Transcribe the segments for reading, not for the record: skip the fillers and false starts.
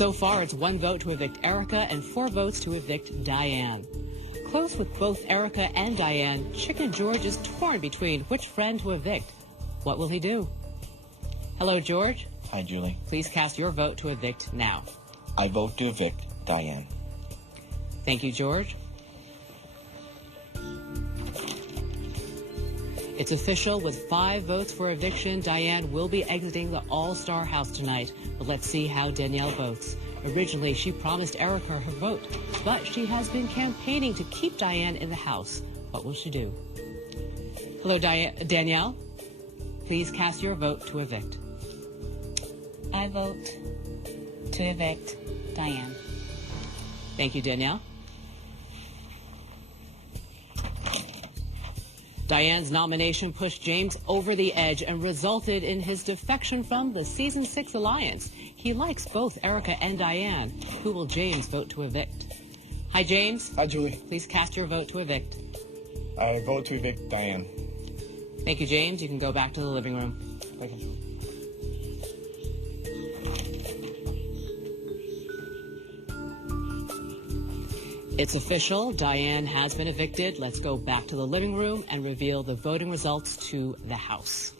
So far, it's 1 vote to evict Erica and 4 votes to evict Diane. Close with both Erica and Diane, Chicken George is torn between which friend to evict. What will he do? Hello, George. Hi, Julie. Please cast your vote to evict now. I vote to evict Diane. Thank you, George. It's official. With 5 votes for eviction, Diane will be exiting the All-Star House tonight. But let's see how Danielle votes. Originally, she promised Erica her vote, but she has been campaigning to keep Diane in the house. What will she do? Hello, Danielle. Please cast your vote to evict. I vote to evict Diane. Thank you, Danielle. Diane's nomination pushed James over the edge and resulted in his defection from the Season 6 alliance. He likes both Erica and Diane. Who will James vote to evict? Hi, James. Hi, Julie. Please cast your vote to evict. I vote to evict Diane. Thank you, James. You can go back to the living room. Thank you, Julie. It's official. Diane has been evicted. Let's go back to the living room and reveal the voting results to the House.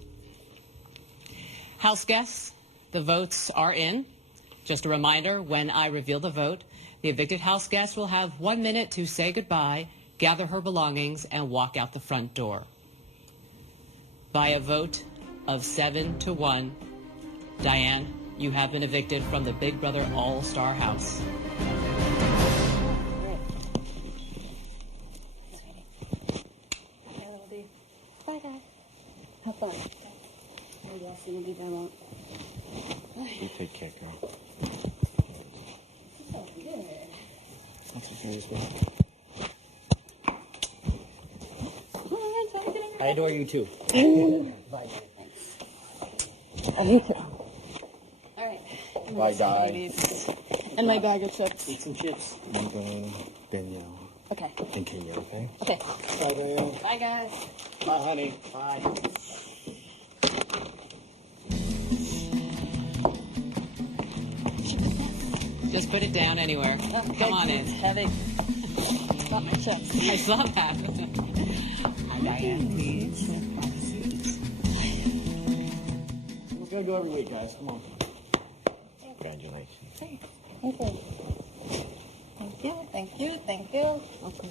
House guests, the votes are in. Just a reminder, when I reveal the vote, the evicted House guest will have 1 minute to say goodbye, gather her belongings, and walk out the front door. By a vote of 7-1, Diane, you have been evicted from the Big Brother All-Star House. Bye, guys. Have fun. Maybe I'll see you later. I won't. You take care, girl. So good. That's a very good. I adore you too. Bye. Thanks. I you too. All right. Bye, guys. And my bag of chips. Eat some chips. Danielle. Okay. And Kenya, okay? Okay. Bye, Danielle. Bye, guys. Bye, honey. Bye. Just put it down anywhere. Oh, Come on in. It's heavy. Got my chips. I saw that. Hi, Diane. Please. We're gonna go every week, guys. Come on. Congratulations. Thank you. Thank you. Thank you. Thank you. Okay.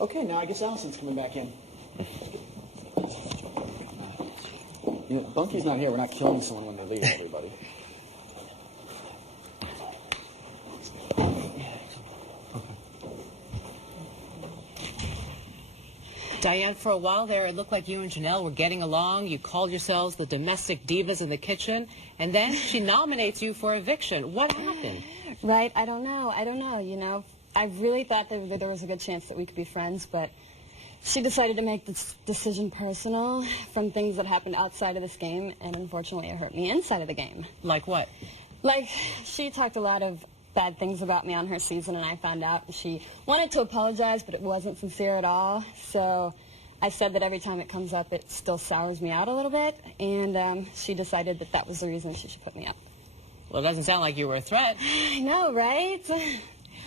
Okay, now I guess Allison's coming back in. You know, Bunky's not here. We're not killing someone when they leave, everybody. Diane, for a while there, it looked like you and Janelle were getting along. You called yourselves the domestic divas in the kitchen, and then she nominates you for eviction. What happened? Right, I don't know, you know. I really thought that there was a good chance that we could be friends, but she decided to make this decision personal from things that happened outside of this game, and unfortunately it hurt me inside of the game. Like what? Like, she talked a lot of bad things about me on her season, and I found out she wanted to apologize, but it wasn't sincere at all. So I said that every time it comes up, it still sours me out a little bit, and she decided that that was the reason she should put me up. Well, it doesn't sound like you were a threat. I know, right?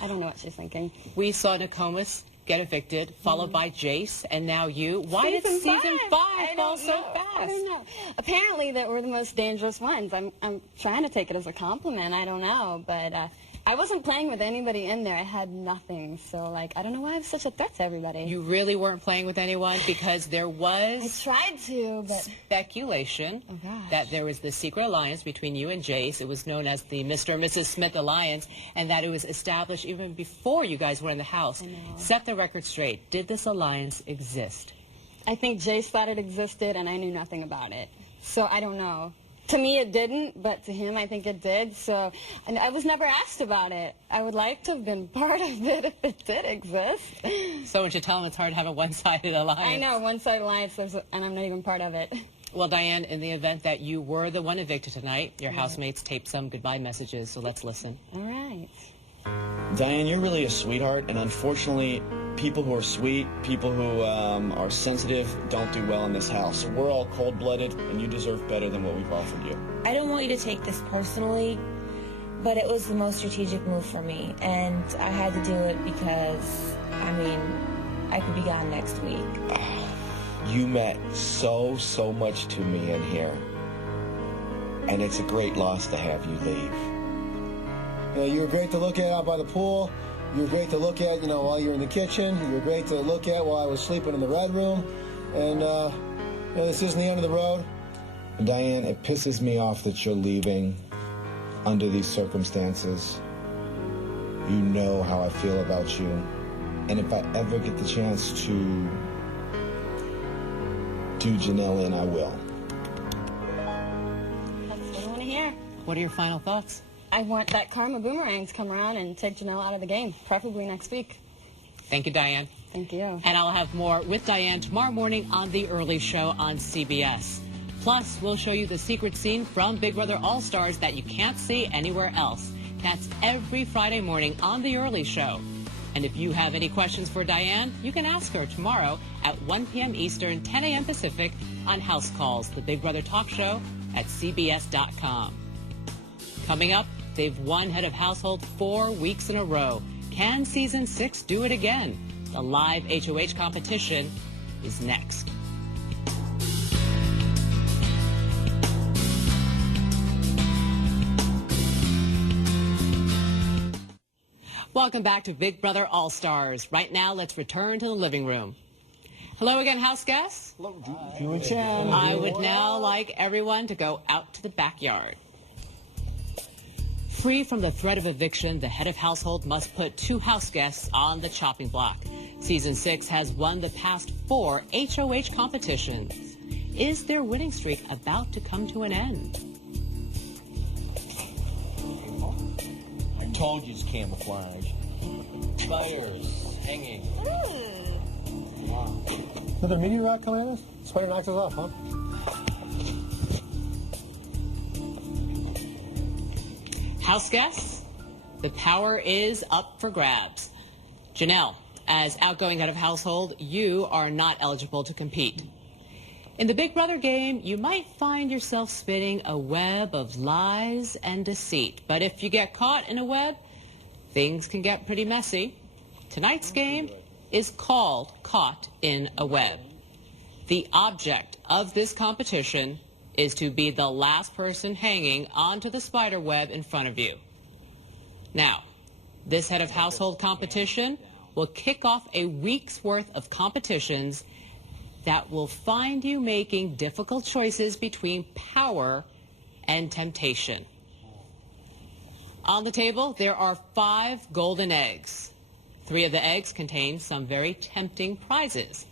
I don't know what she's thinking. We saw Nokomis get evicted, followed by Jace, and now you. Why did season 5 fall so fast? I don't know. Apparently that we're the most dangerous ones. I'm trying to take it as a compliment. I don't know, but I wasn't playing with anybody in there. I had nothing. So, like, I don't know why I'm such a threat to everybody. You really weren't playing with anyone because there was I tried to, but speculation that there was this secret alliance between you and Jace. It was known as the Mr. and Mrs. Smith Alliance, and that it was established even before you guys were in the house. I know. Set the record straight. Did this alliance exist? I think Jace thought it existed, and I knew nothing about it. So I don't know. To me, it didn't, but to him, I think it did. So, and I was never asked about it. I would like to have been part of it if it did exist. So would you tell him it's hard to have a one-sided alliance? I know, one-sided alliance, and I'm not even part of it. Well, Diane, in the event that you were the one evicted tonight, your housemates taped some goodbye messages, so let's listen. All right. Diane, you're really a sweetheart, and unfortunately, people who are sweet, people who are sensitive, don't do well in this house. We're all cold-blooded, and you deserve better than what we've offered you. I don't want you to take this personally, but it was the most strategic move for me, and I had to do it because, I mean, I could be gone next week. You meant so much to me in here. And it's a great loss to have you leave. You were great to look at out by the pool. You were great to look at, while you were in the kitchen. You were great to look at while I was sleeping in the red room. And, this isn't the end of the road. Diane, it pisses me off that you're leaving under these circumstances. You know how I feel about you. And if I ever get the chance to do Janelle in, I will. That's what I want to hear. What are your final thoughts? I want that karma boomerang to come around and take Janelle out of the game, preferably next week. Thank you, Diane. Thank you. And I'll have more with Diane tomorrow morning on The Early Show on CBS. Plus, we'll show you the secret scene from Big Brother All-Stars that you can't see anywhere else. That's every Friday morning on The Early Show. And if you have any questions for Diane, you can ask her tomorrow at 1 p.m. Eastern, 10 a.m. Pacific on House Calls, the Big Brother talk show at CBS.com. Coming up, they've won Head of Household 4 weeks in a row. Can Season 6 do it again? The live HOH competition is next. Welcome back to Big Brother All-Stars. Right now, let's return to the living room. Hello again, house guests. Hello, Julie Chan. I would now like everyone to go out to the backyard. Free from the threat of eviction, the head of household must put 2 house guests on the chopping block. Season 6 has won the past 4 HOH competitions. Is their winning streak about to come to an end? I told you it's camouflage. Spiders hanging. Another meteor rock coming at us? Spider knocks us off, huh? House guests, the power is up for grabs. Janelle, as outgoing head of household, you are not eligible to compete. In the Big Brother game, you might find yourself spinning a web of lies and deceit. But if you get caught in a web, things can get pretty messy. Tonight's game is called Caught in a Web. The object of this competition is to be the last person hanging onto the spider web in front of you. Now, this head of household competition will kick off a week's worth of competitions that will find you making difficult choices between power and temptation. On the table, there are 5 golden eggs. 3 of the eggs contain some very tempting prizes.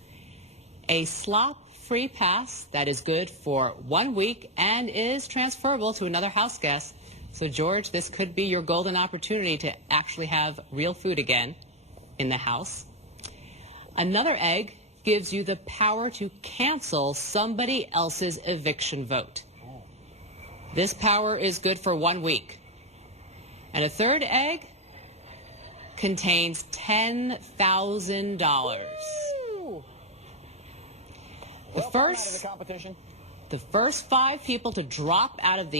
A slop-free pass that is good for 1 week and is transferable to another house guest. So, George, this could be your golden opportunity to actually have real food again in the house. Another egg gives you the power to cancel somebody else's eviction vote. This power is good for 1 week. And a third egg contains $10,000. The first 5 people to drop out of the